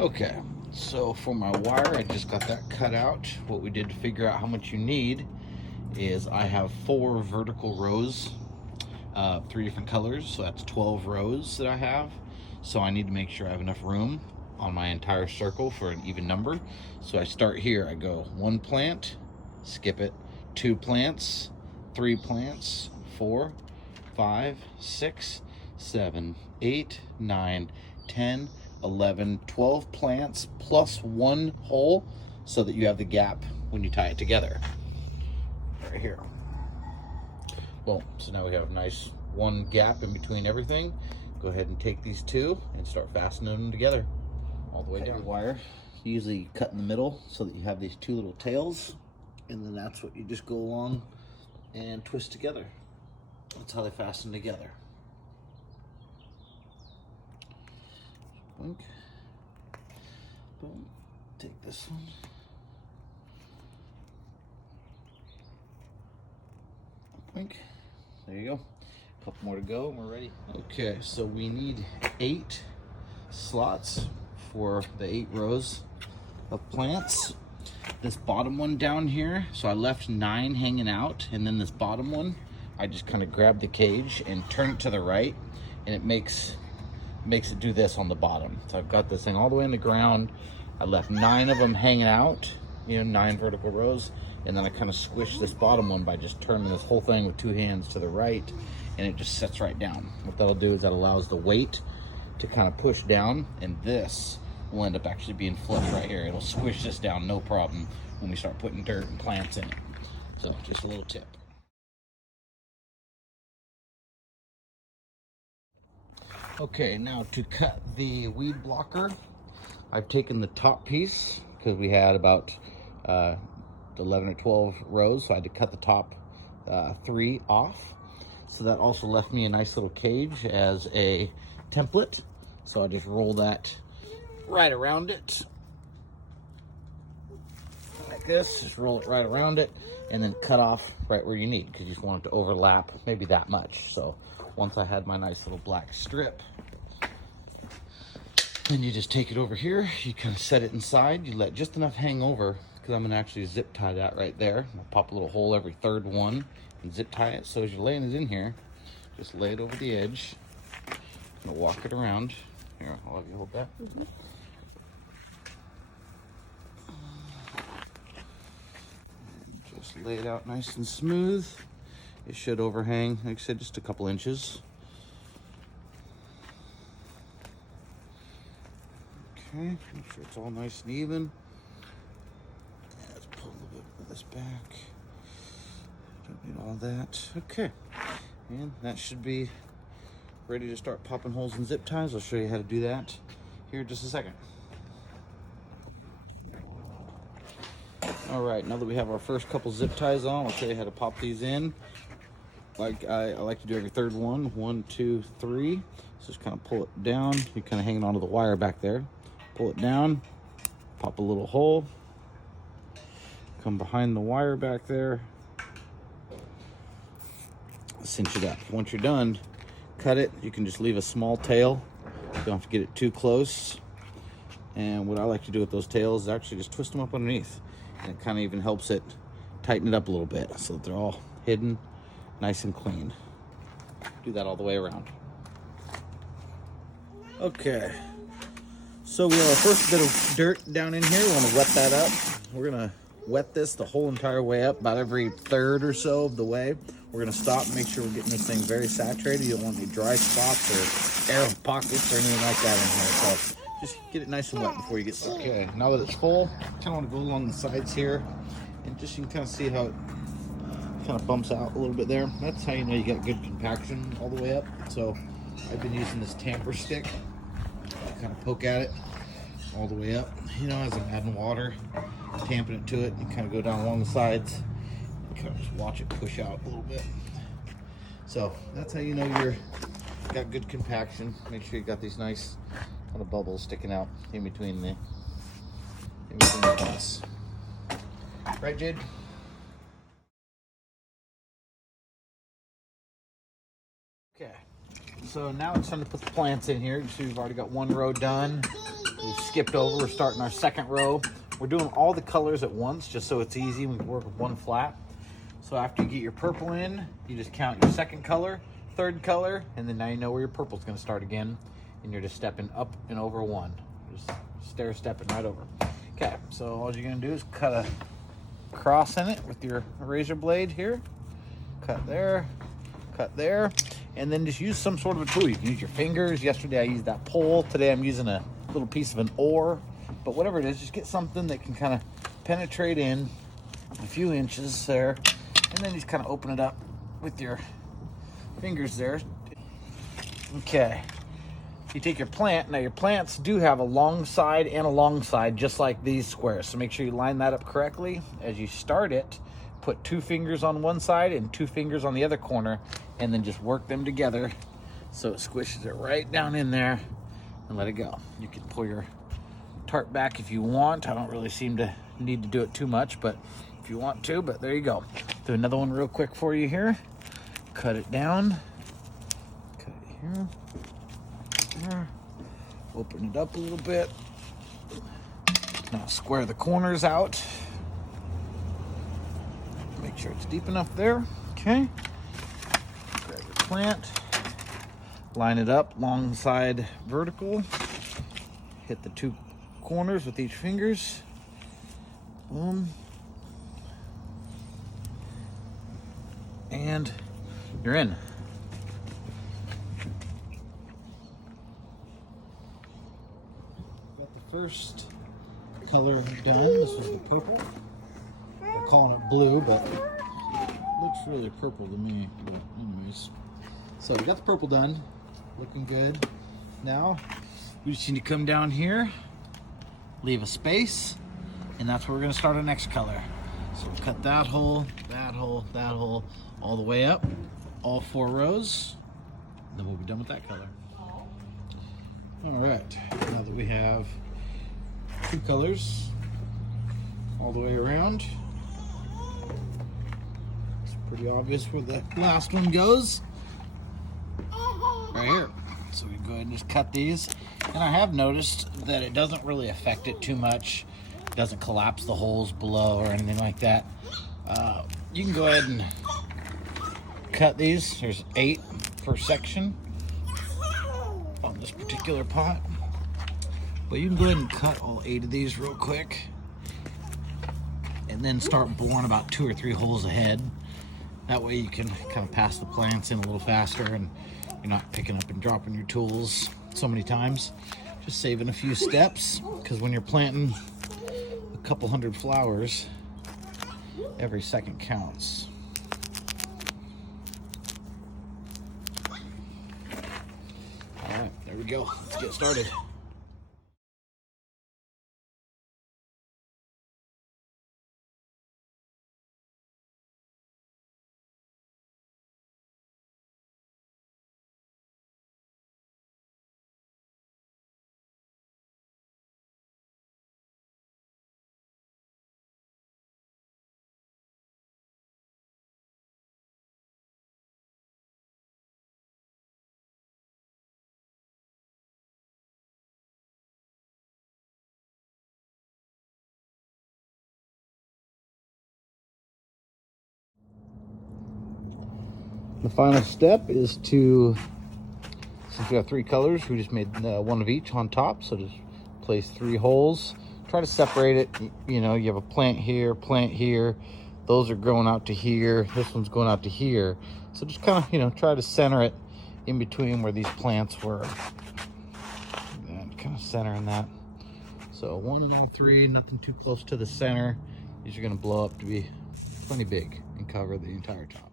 Okay, so for my wire, I just got that cut out. What we did to figure out how much you need is I have 4 vertical rows, 3 different colors, so that's 12 rows that I have. So I need to make sure I have enough room on my entire circle for an even number. So I start here, I go 1 plant, skip it, 2 plants, 3 plants, 4, 5, 6, 7, 8, 9, 10, 11, 12 plants plus 1 hole so that you have the gap when you tie it together. Right here. Boom. So now we have a nice 1 gap in between everything. Go ahead and take these 2 and start fastening them together all the way down. Your wire, you usually cut in the middle so that you have these 2 little tails, and then that's what you just go along and twist together. That's how they fasten together. Blink. Boom. Take this one. Blink. There you go. A couple more to go and we're ready. Okay, so we need 8 slots for the 8 rows of plants. This bottom one down here, so I left 9 hanging out, and then this bottom one, I just kind of grab the cage and turn it to the right, and it makes it do this on the bottom. So I've got this thing all the way in the ground. I left 9 of them hanging out, 9 vertical rows, and then I kind of squish this bottom one by just turning this whole thing with 2 hands to the right, and it just sets right down. What that'll do is that allows the weight to kind of push down, and this will end up actually being flush right here. It'll squish this down no problem when we start putting dirt and plants in it. So just a little tip. Okay, now to cut the weed blocker, I've taken the top piece because we had about 11 or 12 rows, so I had to cut the top 3 off. So that also left me a nice little cage as a template. So I just roll that right around it like this. Just roll it right around it and then cut off right where you need, because you just want it to overlap maybe that much. So once I had my nice little black strip, then you just take it over here, you kind of set it inside, you let just enough hang over, because I'm going to actually zip tie that right there. I'll pop a little hole every 3rd one and zip tie it. So as you're laying it in here, just lay it over the edge. I'm going to walk it around. Here, I'll have you hold that. Just lay it out nice and smooth. It should overhang, like I said, just a couple inches. Okay, make sure it's all nice and even. Let's pull a little bit of this back. Don't need all that. Okay, and that should be ready to start popping holes in zip ties. I'll show you how to do that here in just a second. All right, now that we have our first couple zip ties on, I'll show you how to pop these in. Like I like to do every 3rd one. 1, 2, 3. So just kind of pull it down. You're kind of hanging onto the wire back there. Pull it down, pop a little hole, come behind the wire back there, cinch it up. Once you're done, cut it. You can just leave a small tail. You don't have to get it too close. And what I like to do with those tails is actually just twist them up underneath. And it kind of even helps it tighten it up a little bit so that they're all hidden, nice and clean. Do that all the way around. Okay. So we have our first bit of dirt down in here. We want to wet that up. We're going to wet this the whole entire way up, about every 3rd or so of the way. We're going to stop and make sure we're getting this thing very saturated. You don't want any dry spots or air pockets or anything like that in here. So just get it nice and wet before you get started. Okay, now that it's full, kind of want to go along the sides here. And just you can kind of see how it kind of bumps out a little bit there. That's how you know you got good compaction all the way up. So I've been using this tamper stick. Kind of poke at it all the way up, as I'm adding water, tamping it to it. You kind of go down along the sides and kind of just watch it push out a little bit. So that's how you know you're got good compaction. Make sure you got these nice kind of bubbles sticking out in between the points. Right, Jade? Okay, so now it's time to put the plants in here. So we've already got one row done. We've skipped over, we're starting our second row. We're doing all the colors at once just so it's easy. We can work with one flat. So after you get your purple in, you just count your second color, third color, and then now you know where your purple's gonna start again. And you're just stepping up and over one. Just stair stepping right over. Okay, so all you're gonna do is cut a cross in it with your razor blade here. Cut there, and then just use some sort of a tool. You can use your fingers. Yesterday I used that pole. Today I'm using a little piece of an oar. But whatever it is, just get something that can kind of penetrate in a few inches there, and then just kind of open it up with your fingers there. Okay. You take your plant. Now your plants do have a long side and a long side, just like these squares. So make sure you line that up correctly. As you start it, put 2 fingers on one side and 2 fingers on the other corner, and then just work them together so it squishes it right down in there and let it go. You can pull your tarp back if you want. I don't really seem to need to do it too much, but if you want to, but there you go. Do another one real quick for you here. Cut it down. Cut it here. There. Open it up a little bit. Now square the corners out. Make sure it's deep enough there. Okay. Grab your plant. Line it up, long side vertical. Hit the 2 corners with each fingers. Boom. And you're in. Got the first color done. This was the purple. We're calling it blue, but it looks really purple to me. But anyways, so we got the purple done, looking good. Now we just need to come down here, leave a space, and that's where we're going to start our next color. So we'll cut that hole, that hole, that hole, all the way up, all 4 rows. Then we'll be done with that color. All right, now that we have 2 colors all the way around, it's pretty obvious where the last one goes. Right here. So we go ahead and just cut these. And I have noticed that it doesn't really affect it too much. It doesn't collapse the holes below or anything like that. You can go ahead and cut these. There's 8 per section on this particular pot. But you can go ahead and cut all 8 of these real quick. And then start boring about 2 or 3 holes ahead. That way you can kind of pass the plants in a little faster and you're not picking up and dropping your tools so many times. Just saving a few steps, because when you're planting a couple hundred flowers, every second counts. All right, there we go. Let's get started. The final step is to, since we have 3 colors, we just made 1 of each on top. So just place 3 holes. Try to separate it. You know, you have a plant here. Those are going out to here. This one's going out to here. So just kind of, you know, try to center it in between where these plants were. And kind of centering that. So 1 and all 3, nothing too close to the center. These are going to blow up to be plenty big and cover the entire top.